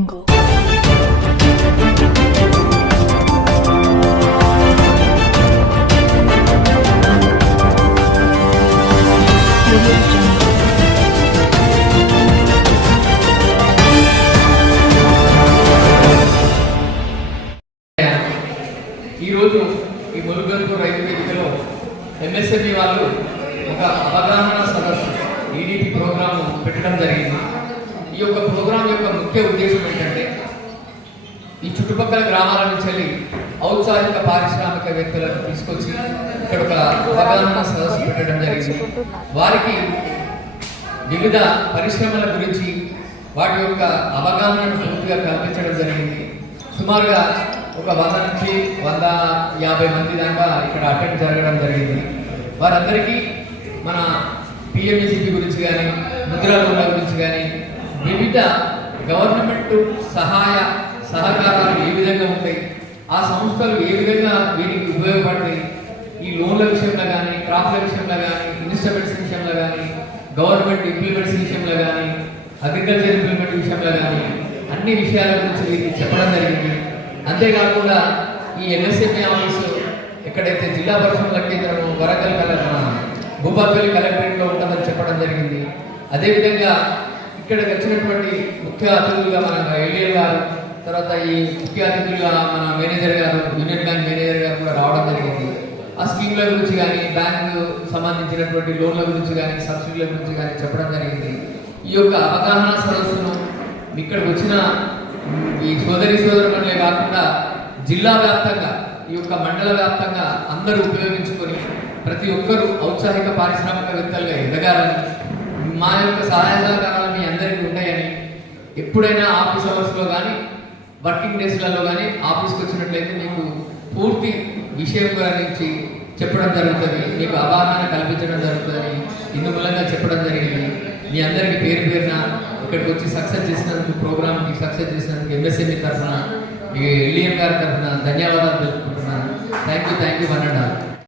ఈరోజు ఈ ములుగల్పు రైతు వేదికలో ఎంఎస్ఎంఈ వాళ్ళు ఒక అవగాహన సదస్సు ఈడీపీ ప్రోగ్రాము పెట్టడం జరిగింది. ఈ యొక్క ప్రోగ్రాం యొక్క ముఖ్య ఉద్దేశం ఏంటంటే ఈ చుట్టుపక్కల గ్రామాల నుంచి వెళ్ళి ఔత్సాహిక పారిశ్రామికవేత్తలను తీసుకొచ్చి ఇక్కడ ఒక అవగాహన సదస్సు పెట్టడం జరిగింది. వారికి వివిధ పరిశ్రమల గురించి వాటి యొక్క అవగాహనను పూర్తిగా కల్పించడం జరిగింది. సుమారుగా ఒక 100 నుంచి 150 మంది దాకా ఇక్కడ అటెండ్ జరగడం జరిగింది. వారందరికీ మన పిఎంఈసీపీ గురించి కానీ ముద్రా లోన్ల గురించి కానీ వివిధ గవర్నమెంట్ సహకారాలు ఏ విధంగా ఉంటాయి, ఆ సంస్థలు ఏ విధంగా వీరికి ఉపయోగపడతాయి, ఈ లోన్ల విషయంలో కానీ క్రాప్ల విషయంలో కానీ ఇన్స్ట్రుమెంట్స్ విషయంలో కానీ గవర్నమెంట్ ఇంప్లిమెంట్స్ విషయంలో కానీ అగ్రికల్చర్ ఇంప్లిమెంట్ విషయంలో కానీ అన్ని విషయాల గురించి వీరికి చెప్పడం జరిగింది. అంతేకాకుండా ఈ ఎంఎస్ఎంఈ ఆఫీసు ఎక్కడైతే జిల్లా పరిషత్ కేంద్రము వరంగల్ భూపాలపల్లి కలెక్టరేట్లో ఉంటుందని చెప్పడం జరిగింది. అదేవిధంగా ఇక్కడికి వచ్చినటువంటి ముఖ్య అతిథులుగా మన ఎల్ఏఎల్ గారు, తర్వాత ఈ ముఖ్య అతిథులుగా మన మేనేజర్ గారు, యూనియన్ బ్యాంక్ మేనేజర్ గారు కూడా రావడం జరిగింది. ఆ స్కీమ్ల గురించి కానీ బ్యాంకు సంబంధించినటువంటి లోన్ల గురించి కానీ సబ్సిడీల గురించి కానీ చెప్పడం జరిగింది. ఈ యొక్క అవగాహన సదస్సును ఇక్కడికి వచ్చిన ఈ సోదరులే కాకుండా జిల్లా వ్యాప్తంగా ఈ యొక్క మండల వ్యాప్తంగా అందరూ ఉపయోగించుకొని ప్రతి ఒక్కరూ ఔత్సాహిక పారిశ్రామికవేత్తలుగా ఎదగాలని, మా యొక్క సహాయ సహకారాలు మీ అందరికీ ఉంటాయని, ఎప్పుడైనా ఆఫీస్ అవర్స్లో కానీ వర్కింగ్ డేస్లలో కానీ ఆఫీస్కి వచ్చినట్లయితే మీకు పూర్తి విషయం గురించి చెప్పడం జరుగుతుంది, మీకు అవగాహన కల్పించడం జరుగుతుందని ఇందు మూలంగా చెప్పడం జరిగింది. మీ అందరికీ పేరు పేరున ఇక్కడికి వచ్చి సక్సెస్ చేసినందుకు, ప్రోగ్రామ్కి సక్సెస్ చేసినందుకు ఎంఎస్ఎంఈ తరఫున, ఎల్ఈఎం గారి తరఫున ధన్యవాదాలు తెలుపుకుంటున్నాను. Thank you 1 and all.